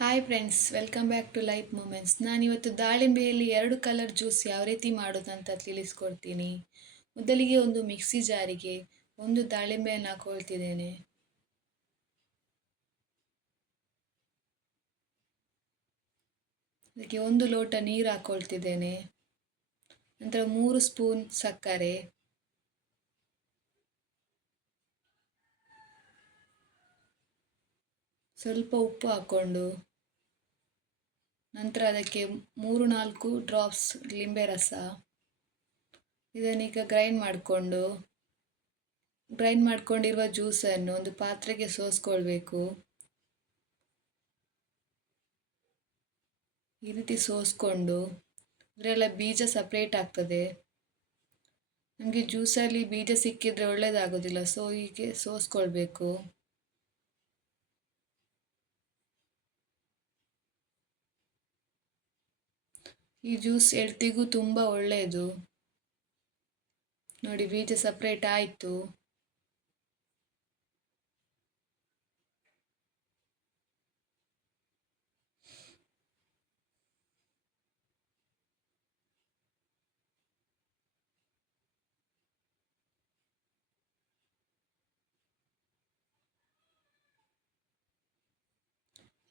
Hi friends, welcome back to life moments. ನಾನಿವತ್ತು ದಾಳಿಂಬೆಯಲ್ಲಿ 2 colour juice ಯಾವ ರೀತಿ ಮಾಡೋದಂತ ತಿಳಿಸ್ಕೊಡ್ತೀನಿ. ಮೊದಲಿಗೆ ಒಂದು ಮಿಕ್ಸಿ ಜಾರಿಗೆ ಒಂದು ದಾಳಿಂಬೆಯನ್ನು ಹಾಕೊಳ್ತಿದ್ದೇನೆ. ಅದಕ್ಕೆ 1 ಲೋಟ ನೀರು ಹಾಕೊಳ್ತಿದ್ದೇನೆ. ನಂತರ 3 ಸ್ಪೂನ್ ಸಕ್ಕರೆ, ಸ್ವಲ್ಪ ಉಪ್ಪು ಹಾಕ್ಕೊಂಡು, ನಂತರ ಅದಕ್ಕೆ 3-4 ಡ್ರಾಪ್ಸ್ ಲಿಂಬೆ ರಸ. ಇದನ್ನೀಗ ಗ್ರೈಂಡ್ ಮಾಡಿಕೊಂಡಿರುವ ಜ್ಯೂಸನ್ನು ಒಂದು ಪಾತ್ರೆಗೆ ಸೋಸ್ಕೊಳ್ಬೇಕು. ಈ ರೀತಿ ಸೋಸ್ಕೊಂಡು ಇದರೆಲ್ಲ ಬೀಜ ಸಪ್ರೇಟ್ ಆಗ್ತದೆ. ನಮಗೆ ಜ್ಯೂಸಲ್ಲಿ ಬೀಜ ಸಿಕ್ಕಿದ್ರೆ ಒಳ್ಳೆಯದಾಗೋದಿಲ್ಲ, ಸೊ ಹೀಗೆ ಸೋಸ್ಕೊಳ್ಬೇಕು. ಈ ಜ್ಯೂಸ್ ಹೆಲ್ತಿಗೂ ತುಂಬ ಒಳ್ಳೆಯದು. ನೋಡಿ, ಬೀಜ ಸಪ್ರೇಟ್ ಆಯಿತು.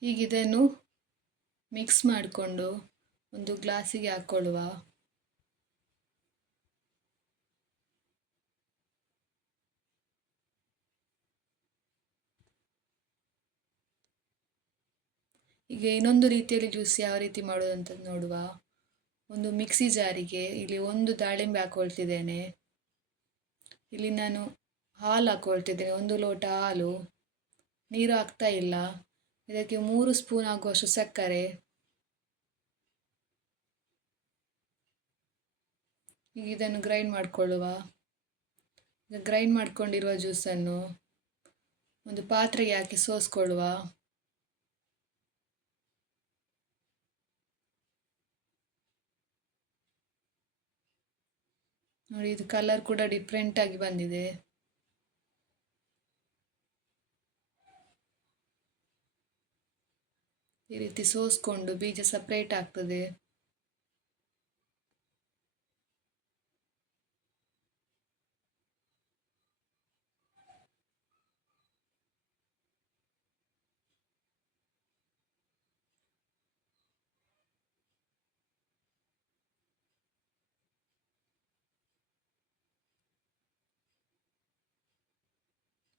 ಈಗ ಇದನ್ನು ಮಿಕ್ಸ್ ಮಾಡಿಕೊಂಡು ಒಂದು ಗ್ಲಾಸಿಗೆ ಹಾಕ್ಕೊಳ್ಳುವ. ಈಗ ಇನ್ನೊಂದು ರೀತಿಯಲ್ಲಿ ಜ್ಯೂಸ್ ಯಾವ ರೀತಿ ಮಾಡೋದಂತ ನೋಡುವ. ಒಂದು ಮಿಕ್ಸಿ ಜಾರಿಗೆ ಇಲ್ಲಿ 1 ದಾಳಿಂಬೆ ಹಾಕೊಳ್ತಿದ್ದೇನೆ. ಇಲ್ಲಿ ನಾನು ಹಾಲು ಹಾಕೊಳ್ತಿದ್ದೇನೆ, 1 ಲೋಟ ಹಾಲು. ನೀರು ಹಾಕ್ತಾ ಇಲ್ಲ. ಇದಕ್ಕೆ 3 ಸ್ಪೂನ್ ಆಗುವಷ್ಟು ಸಕ್ಕರೆ. ಈಗ ಇದನ್ನು ಗ್ರೈಂಡ್ ಮಾಡಿಕೊಳ್ಳುವ. ಈಗ ಗ್ರೈಂಡ್ ಮಾಡಿಕೊಂಡಿರುವ ಜ್ಯೂಸನ್ನು ಒಂದು ಪಾತ್ರೆಗೆ ಹಾಕಿ ಸೋಸ್ಕೊಳ್ಳುವ. ನೋಡಿ, ಇದು ಕಲರ್ ಕೂಡ ಡಿಫ್ರೆಂಟ್ ಆಗಿ ಬಂದಿದೆ. ಈ ರೀತಿ ಸೋಸ್ಕೊಂಡು ಬೀಜ ಸಪ್ರೇಟ್ ಆಗ್ತದೆ.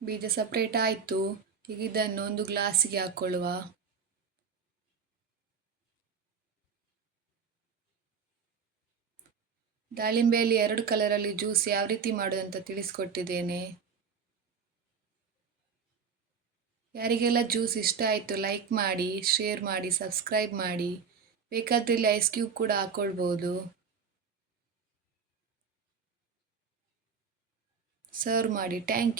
ಬೀಜ ಸಪ್ರೇಟ್ ಆಯಿತು. ಈಗ ಇದನ್ನು ಒಂದು ಗ್ಲಾಸಿಗೆ ಹಾಕ್ಕೊಳ್ಳುವ. ದಾಳಿಂಬೆಯಲ್ಲಿ 2 ಕಲರಲ್ಲಿ ಜ್ಯೂಸ್ ಯಾವ ರೀತಿ ಮಾಡೋದಂತ ತಿಳಿಸ್ಕೊಟ್ಟಿದ್ದೇನೆ. ಯಾರಿಗೆಲ್ಲ ಜ್ಯೂಸ್ ಇಷ್ಟ ಆಯಿತು ಲೈಕ್ ಮಾಡಿ, ಶೇರ್ ಮಾಡಿ, ಸಬ್ಸ್ಕ್ರೈಬ್ ಮಾಡಿ. ಬೇಕಾದ್ರೆ ಇಲ್ಲಿ ಐಸ್ ಕ್ಯೂಬ್ ಕೂಡ ಹಾಕ್ಕೊಳ್ಬೋದು. ಸರ್ವ್ ಮಾಡಿ. Thank you.